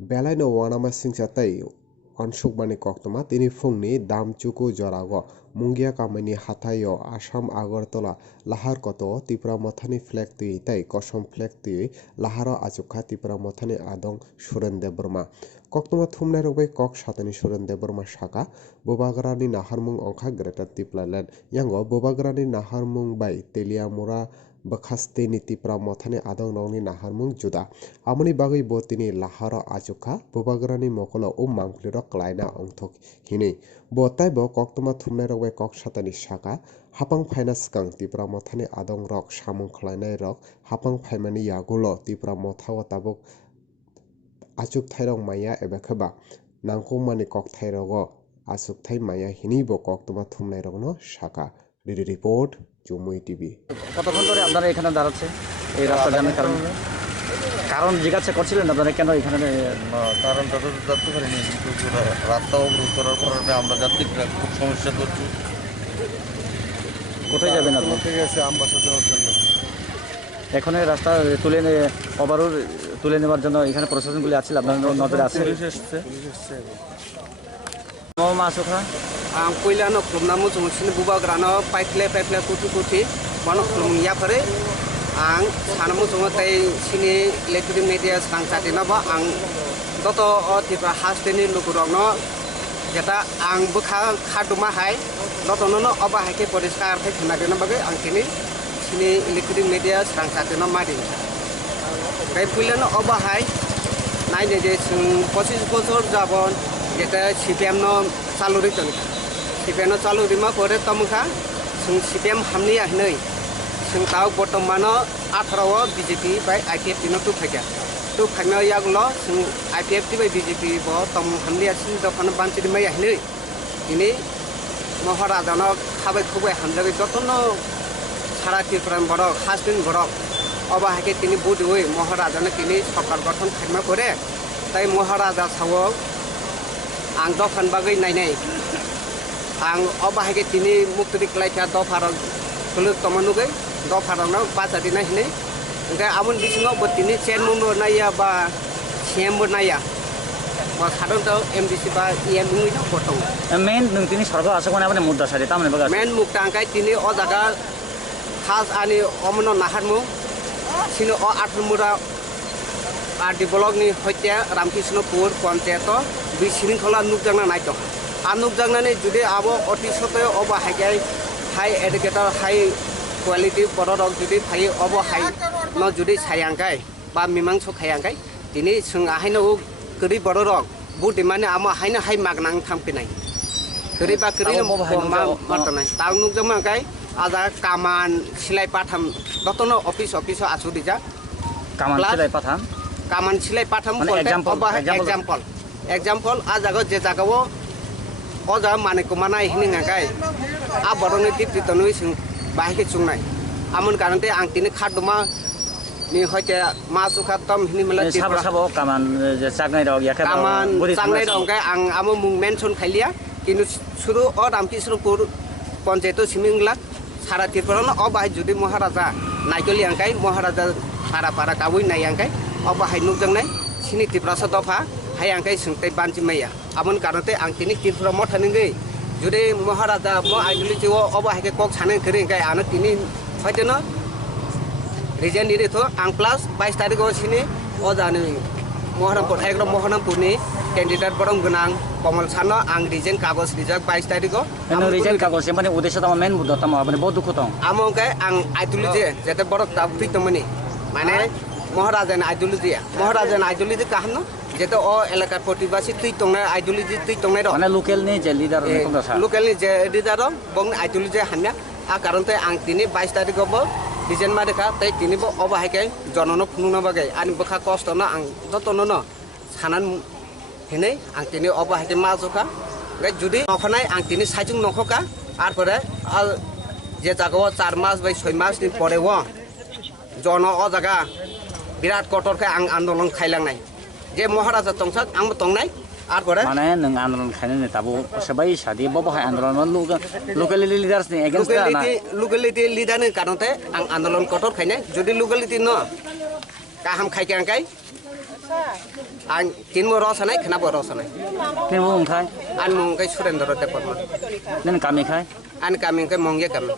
Belai no wanama singsatai wansukmani koktoma tini fungni damchuku jorago mungia kamani hatayo Assam Agartala lahar koto Tripura mothani flag tui tai kosom flag tui laharo achukha Tripura mothani adong Surendra Burma koktoma thumnai rogbai kok satani Surendra Burma saka bobagrani naharmung ongkha Greater Tripura Land yango bobagrani naharmung bai Teliamura Bakhasteni Tripura mothani adong nongni naharmung juda amoni bagui bo tini laharo achukha bobagrani mokolo mangpliro klaina ongthok hini bo taibo koktoma thumnai rogbai kok satani saka hapang phaina skang Tripura mothani adong rok samung khlainai rok hapang phaimani yagulo Tripura mothao tabuk achuk thairok maya eba khaba nangkukmani kok thairogo achuk thai maya hini bo koktoma thumnai rokno saka report জুমুই TV কতক্ষণ ধরে আপনারা এখানে দাঁড়াচ্ছে এই রাস্তা জানার কারণে কারণ জিজ্ঞাসা করছিলেন আপনারা কেন এখানে কারণটা তো জানতে পারিনি কিন্তু রাস্তা অবরোধ করার কারণে আমরা যাত্রীরা খুব সমস্যা করছি। কোথায় যাবেন আপনি? ঠিক আছে আমবাসা যাওয়ার জন্য এখন এই রাস্তা ওভাররোড তুলে নেওয়ার জন্য এখানে প্রশাসনগুলি আছে আপনার নজরে আছে? পুলিশ এসছে মাসুখা ang koila no klumna mo jung sini buba grano paikle kuti mano klum ya pare ang sana mo jung tai sini electric media sang sati na ba ang doto o tipa hasteni lukurong no jeta ang bukha khaduma hai doto no oba hai ke poriskar thai thuna na bagai ang kini sini electric media sang sati na mari kai koila no oba hai nai ne je 25 বছর jabon jeta CPM no saluri ton CPM चालू रिमा करे तमखा जों CPM हामनि आहनै जों ताव बर्तमानो 18 BJP bye IPF दिनो तु फैगा तु फैमा यागलो जों IPF बाय बीजेपी बो तम हामनि आसिन दफान बानचि मै आहनै दिनै महाराजानो खाबाय खुबाय हामजाबे जतनो सारा त्रिपुरान बड़ हासदिन बड़ अबा हाके तिनि बुदुय महाराजानो तिनि सरकार गठन फैमा करे ताई महाराजा सावो आं दफान बागै नायनाय ang obahage tini muktri klaika dofarong kuluk tomanugai dofarong na baca dina hini engka amun bisingo bo tini chairman bo naya ba CM bo naya ba sadon to MDC ba EM ngui no botong মেন তিনি সরকার আছে কোন আপনি মুদ্রা সাথে তামনে বাগা men muktangkai tini o jaga khas ani omono naharmu sino o athmura party blog ni hoitya ramkrishnopur panchayato bisringkhala nukjangna naito anuk jangnani judi abo oti sote oba hagai high educator high quality borok judi phai obo hai no judi sayangkai ba mimang so khayangkai tini sung ahaino gri borok budi mane amo haina hai magnang thampinai gri ba gri no matanai tang nuk jangkai ada kaman silai patham dotono office asudija kaman silai patham example ajago je jagawo oja mane ko manai hininga kai a boroni tipti tonui sing bahike chungnai amon karante ang tini khaduma ni hoite ma sukha tom hini mala sabo kaman chagnai rog ya kaman changnai rog kai ang amo mung mention khailia kinu suru o ramkrishnopur panchayato simingla sara tripura no obai judi maharaja naikoli angkai maharaja sara para kawui nai angkai obai nukjangnai sini tripura sa dofa hai angkai sungtai banchi maya amon karante ang tini tripura mothaningai judi maharaja mo ideology o oba hake kok sanen kring kai ana tini hoiteno reason dire tho ang plus 22 tarik o sini o jani moharampur ekrom moharampur ni candidate bodong gunang komal sano ang reason kagos rijak 22 tarik o eno reason kagos semane udesya tama main muda tama apne bodu khotong amon kai ang ideology jete bodok tapti tomani mane maharaja na ideology kahno যেটা ও এলাকার প্রতিবাসী তুই তোংনা ideology তুই তোংনাই র মানে local নি যে leader local নি যে লিডার বং আইডিওলজি হান্না আ কারণতে আং তিনি 22 তারিখ হব ডিজাইন মা দেখা তাই তিনি ব অবাহাইকে জনন খুনুনা বাগাই আনি বখা কষ্ট না আং যতন ন সানান হেনে আং তিনি অবাহাইকে মা জখা গাই যদি নখনাই আং তিনি সাইজুং নখকা আর পরে যে জায়গাও 4 মাস বাই 6 মাস দিন পরে ও জন অ জায়গা বিরাট কঠোরকে আং আন্দোলন খাইলাংনাই যে মহারাজা তংসাক আং তংনাই আর পরে মানে নং আন্দোলন খাইনে তাবো সবাই সাদি ববো হাই আন্দোলন লোকালিটি লিডারস নি এগেইনস্ট না লোকালিটি লিডার নি কারণতে আং আন্দোলন কঠোর খাইনে যদি লোকালিটি ন কাহাম খাইকে আংকাই Ang tinmo rosanai kenapa rosanai? Nên bố khai An mong cái Surendra Department. nên kami khai An kami cái mong ya kami.